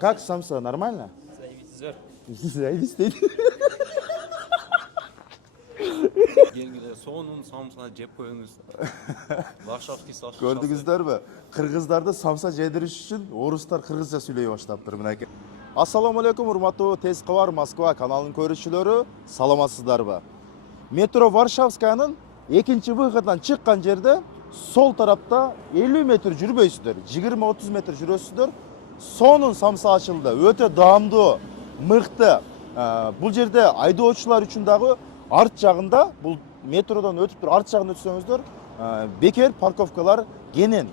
Как самса, нормально? Заебись дейді. Келгенде соның самсаны жеп қойыңыз. Варшавский саш. Көрдіңіздер бе? Қырғыздарды самса жедіріш үшін орыстар қырғызша сөйлей баштапты мінеке. Ассаламу алейкум, урматтуу Тез Кабар Москва каналының көрүүчүлөрү, саламатсыздар бе? Метро Варшавскаянын экинчи выходунан чыккан жерде сол тарапта 50 метр жүрбөйсүздөр, 20-30 метр жүрөсүздөр. Сонун самса ачылды. Өтө даамдуу, мыкты. Бул жерде айдоочулар үчүн дагы арт жагында, бул метродон өтүп туруп арт жагына өтсөңүздөр, бекер парковкалар кенен.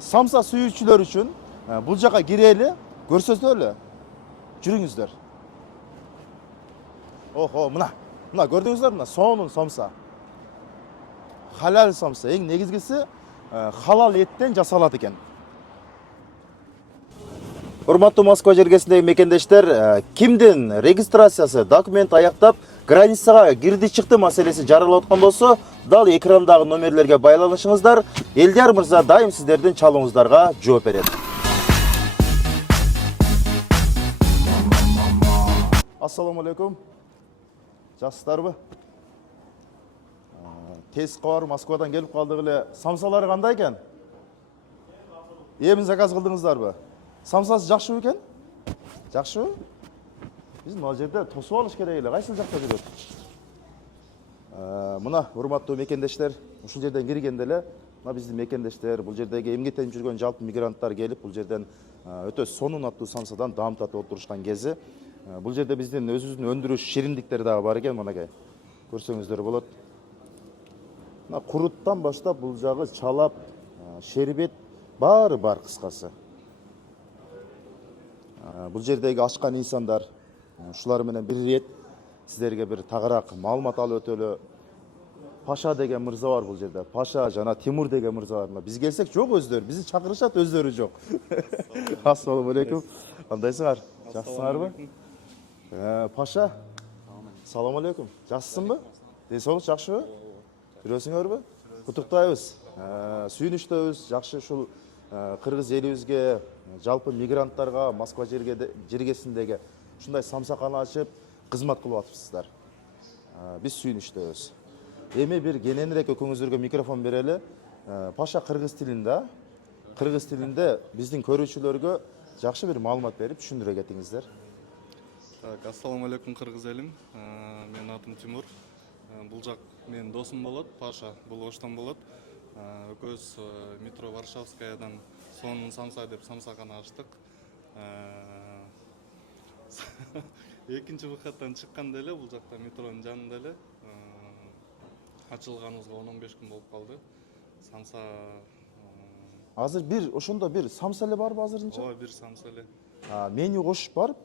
Самса сүйүүчүлөр үчүн бул жака кирели, көрсөздөр, жүрүңүздөр. Охо, мына көрдүңүздөр, мына сонун самса. Халал самса, эң негизгиси халал эттен жасалат экен. Урматтуу Москва жергесиндеги мекендештер, кимдин регистрациясы, документ аяктап, границага кирди-чыкты маселеси жаралып аткан болсо, дал экрандагы номерлерге байланышыңыздар. Элдияр мырза дайым сиздердин чалууңуздарга жооп берет. Ассаламу алейкум. Жакшысыздарбы? Тез Кабар Москвадан келип калдык эле. Самсалар кандай экен? Эмин заказ кылдыңыздарбы? Самсасы жакшы экен? Жакшыбы? Биз мына жерде тосуп алыш керек эле. Кайсыл жакта жүрөт? Мына урматтуу мекендештер, ушул жерден киргенде эле, мына биздин мекендештер, бул жердеги эмгектенип жүргөн жалпы мигранттар келип, бул жерден өтө сонун аттуу самсадан даам татып отурушкан кези. Бул жерде биздин өзүбүздүн өндүрүш шириндиктер дагы бар экен, мынакей. Көрсөңүздөр болот. Мына куруттан баштап бул жагы чалап, шербет баары бар кыскасы. Бул жердеги ачкан инсандар, ушулар менен бир рет сиздерге бир тагыраак маалымат алып өтөлү. Паша деген мырза бар бул жерде. Паша жана Тимур деген мырза бар. Биз келсек жок өздөрү, бизди чакырышат, өздөрү жок. Ассаламу алейкум. Кандайсыңар? Жакшысыңарбы? Паша. Салам алейкум. Жакшысыңбы? Денсаулык жакшыбы? Жүрөсүңөрбү? Куттуктайбыз. Сүйүнүчтөбүз. Жакшы ушул кыргыз элибизге, жалпы мигранттарга, Москва жергесиндеги ушундай самсакана ачып кызмат кылып атыпсыздар. Биз сүйүнүчтөбүз. Эми бир кененирээк экөөңүздөргө микрофон берели. Паша кыргыз тилинде биздин көрүүчүлөргө жакшы бир маалымат берип түшүндүрө кетиңиздер. Ассаламу алейкум кыргыз элим. Менин атым Тимур. Бул жак менин досум болот, Паша, бул оштон болот. Экөөбүз метро Варшавскаядан сонун самса деп самсакана ачтык. Экинчи выходтан чыкканда эле бул жакта метронун жанында эле ачылганыбызга 10-15 күн болуп калды. Самса Азыр бир ошондо бир самса эле барбы азырынча? Ооба, бир самса эле. Меню кошуп барып,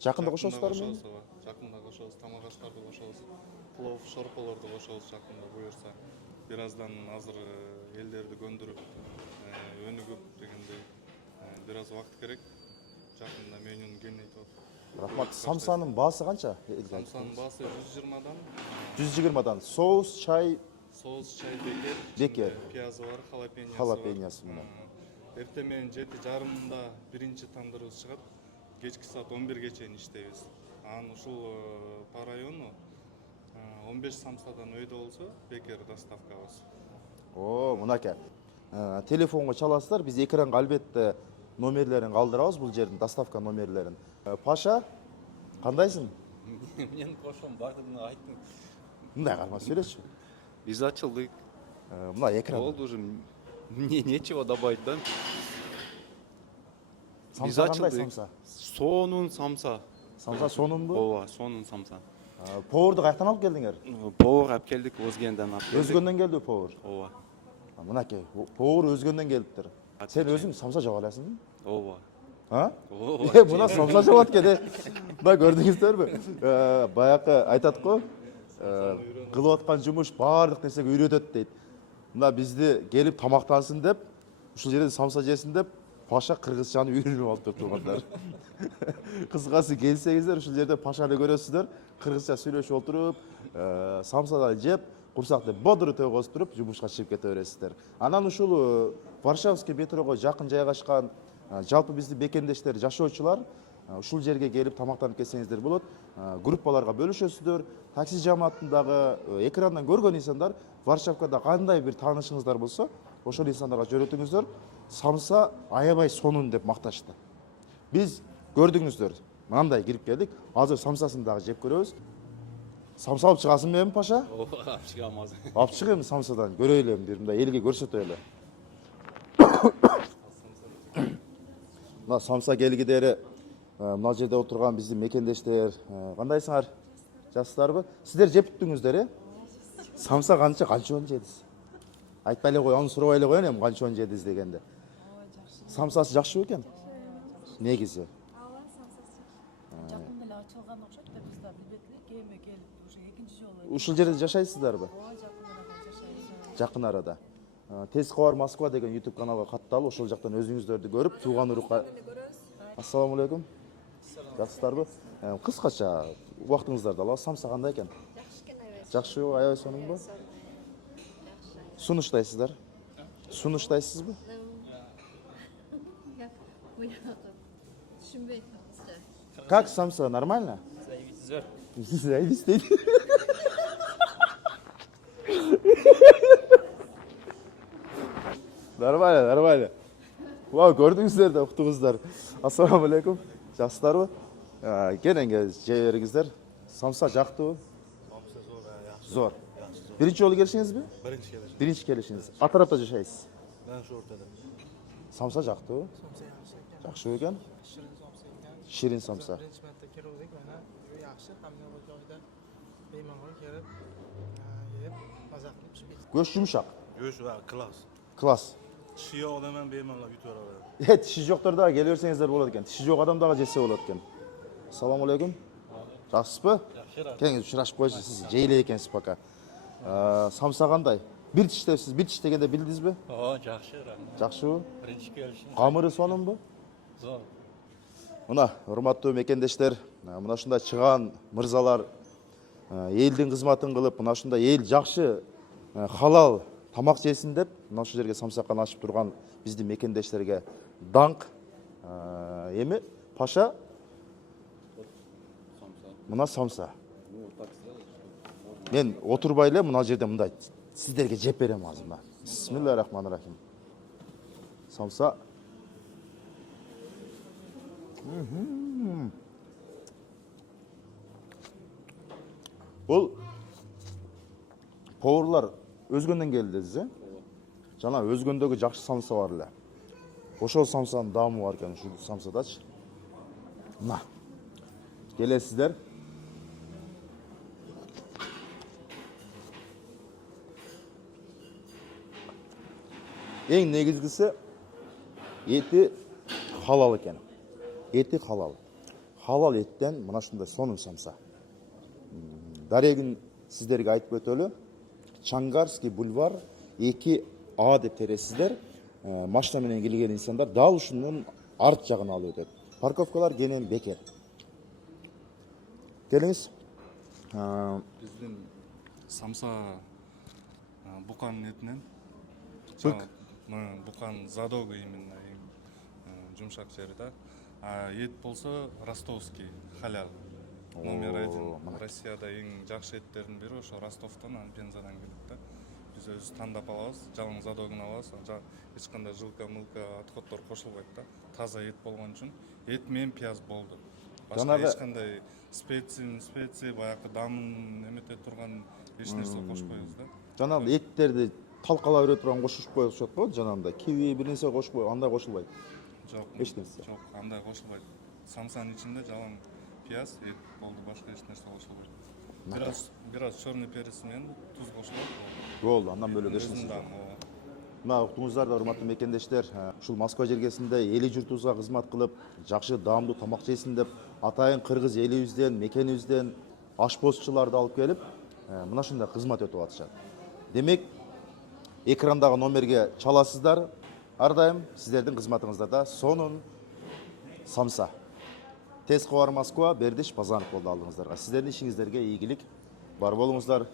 жакында кошосуздарбы? Жакында кошобуз, тамак аштарды кошобуз. Плов, шорполорду кошобуз жакында буюрса. Бир аздан азыр элдерди көндүрүп, өнүгүп дегендей бир аз убакыт керек. Жакында менюну кеңейтип атат. Рахмат. Самсанын баасы канча? Самсанын баасы 120дан. 120дан. Соус, чай, бекер. Пиязы бар, халапеньясы менен. Эртең менен 7:30 биринчи тандырыбыз чыгат. Кечки саат 11ге чейин иштейбиз. Анан ушул по району 15 самсадан өйдө болсо бекер доставкабыз. Мынакей. Телефонго чаласыздар, биз экранга албетте номерлерин калтырабыз, бул жердин доставка номерлерин. Паша, кандайсың? Мен кошом бардыгын айттым. Мындай карма сүйлөчү. Биз ачылдык. Мына экран. Болду уже. Мне нечего добавить, да? Самса кандай самса? Сонун самса. Самса сонунбу? Ооба, сонун самса. Поварду каяктан алып келдиңер? Повар алып келдик, Өзгөндөн алып келдик. Өзгөндөн келди повар. Ооба. Мынакей, повар Өзгөндөн келиптир. Сен өзүң самса жаба аласыңбы? Ооба. Ооба. Мына самса жабат экен. Мына көрдүңүздөрбү? Баякы айтат го, кылып аткан жумуш баардык нерсеге үйрөтөт дейт. Мына бизди келип тамактансын деп, ушул жерде самса жесин деп, Паша кыргызчаны үйрөнүп алып тургандар. Кыскасы келсеңиздер, ушул жерде Пашаны көрөсүздөр, кыргызча сүйлөшүп отуруп, самсадан жеп, курсакты бодур төгөстүрүп жумушка чыгып кете бересиздер. Анан ушул Варшавский метрого жакын жайгашкан Жалпы бізді бекендештер, жашоочулар ушул жерге келип тамактанып кетсеңиздер болот. Группаларга бөлүшөсүздөр. Такси жамаатындагы экрандан көргөн инсандар Варшавкада кандай бир таанышыңыздар болсо, ошол инсандарга жөнөтүңүздөр. Самса аябай сонун деп макташты. Биз көрдүңүздөр, мынандай кирип келдик. Азыр самсасын дагы жеп көрөбүз. Самса алып чыгасың белем, Паша? Ооба, чыгам азыр. Алып чык эми самсадан, көрөйлү эми, мындай элге көрсөтөлү. Мына самса келгидери мына жерде отурган биздин мекендештер, кандайсыңар? Жакшысыздарбы? Сиздер жептиңиздер, э? Самса канчон жедиз? Айтпай эле кой, аны сурабай эле коеюн эми канчон жедиз дегенде. Самсасы жакшы бекен? Негизи. Ооба, самсасы. Жакында эле ачылган окшойт да, биз да билбей элек, кээме келип, уже экинчи жолу. Ушул жерде жашайсыздарбы? Ооба, жакын арада жашайбыз. Жакын арада. Тез кабар Москва деген YouTube каналга катталып, ошол жактан өзүңүздөрдү көрүп, тууган урукка. Ассаламу алейкум. Жакшысыздарбы? Кыскача убактыңыздарды алабыз. Самса кандай экен? Жакшы экен, аябай. Жакшы, аябай сонунбу? Сунуштайсыздар? Сунуштайсызбы? Түшүнбөйт кызча. Как самса, нормально? Заебись дейт. Нормально, нормально. Вау, көрдүңүздөр да, уктуңуздар. Ассаламу алейкум. Жакшысыздарбы? Келеңге жей бериңиздер. Самса жактыбы? Самса зор, yaxshi. Зор. Биринчи жолу келишиңизби? Birinchi kelish. Биринчи келишиңиз. Атарапта жашайсыз. Men shu o'rtada. Самса жактыбы? Somsa yaxshi ekan. Жакшы экен. Shirin somsa ekan. Shirin somsa. Birinchi marta keluvdik, mana yaxshi, hamma joyda bemalol kelib, yeb, maza qilib ichib ketdik. Göz yumşak. Go'sht va klass. Klas. Tishi yo'q odam ham bemalol yutaveraveradi. Тиши жоктор дагы келе берсеңиздер болот экен. Тиши жок адам дагы жесе болот экен. Ассаламу алейкум. Жакшысызбы? Кеңиз учурашып койчу, сиз жейле экенсиз пока. Самса кандай? Бир тиштепсиз, бир тиш дегенде билдиңизби? Ооба, жакшы, рахмат. Жакшыбы? Биринчи келишим. Камыры сонунбу? Зор. Мына, урматтуу мекендештер, мына ушундай чыган мырзалар элдин кызматын кылып, мына ушундай эл жакшы халал тамак жесин деп, мына ушул жерге самсаканы ачып турган биздин мекендештерге даңк. Эми Паша мына самса. Мен отурбай эле мына жерде мындай сиздерге жеп берем азыр мына. Бисмиллахиррахманиррахим. Самса. Бул поварлар өзгөндөн келди дедиз, э? Жана өзгөндөгү жакшы самса бар эле. Ошол самсанын даамы бар экен ушул самсадачы. Мына. Келесиздер. Эң негизгиси эти халал экен. Эти халал. Халал эттен мына ушундай сонун самса. Дарегин сиздерге айтып өтөлү. Чангарский бульвар 2А деп тересиздер. Машина менен келген инсандар дал ушунун арт жагына алып өтөт. Парковкалар кенен бекер. Келиңиз. Биздин самса букан этинен. Бык. Букан задогы именно жумшак жери да. Эт болсо ростовский халал. Номер 1. Россияда эң жакшы эттердин бири ошо Ростовдон, Пензадан келет да. Биз өзүбүз тандап алабыз, жалаң задогун алабыз. Эч кандай жылка-мылка, отходдор кошулбайт да. Таза эт болгон үчүн эт менен пияз болду. Башка эч кандай специя, баягы дамын эмете турган эч нерсе кошпойбуз да. Жанагы эттерди талкалап бере турган кошуп коюшат го, жанагындай киви бир нерсе кошпой, андай кошулбайт. Жок, Эч нерсе. Жок, андай кошулбайт. Самсанын ичинде жалаң пияз, эт болду, башка эч нерсе кошулбайт. Бираз чорный перец менен туз кошулат. Болду, андан бөлөк эч нерсе жок. Мына уктуңуздар да, урматтуу мекендештер, ушул Москва жергесинде эли журтубузга кызмат кылып, жакшы даамдуу тамак жесин деп, атайын кыргыз элибизден, мекенибизден ашпозчуларды алып келип, мына ушундай кызмат өтүп атышат. Демек, экрандагы номерге чаласыздар, ар дайым сиздердин кызматыңыздарда сонун самса. Тез кабар Москва, Бердиш Базанов болду алдыңыздарга. Сиздердин ишиңиздерге ийгилик бар болуңуздар.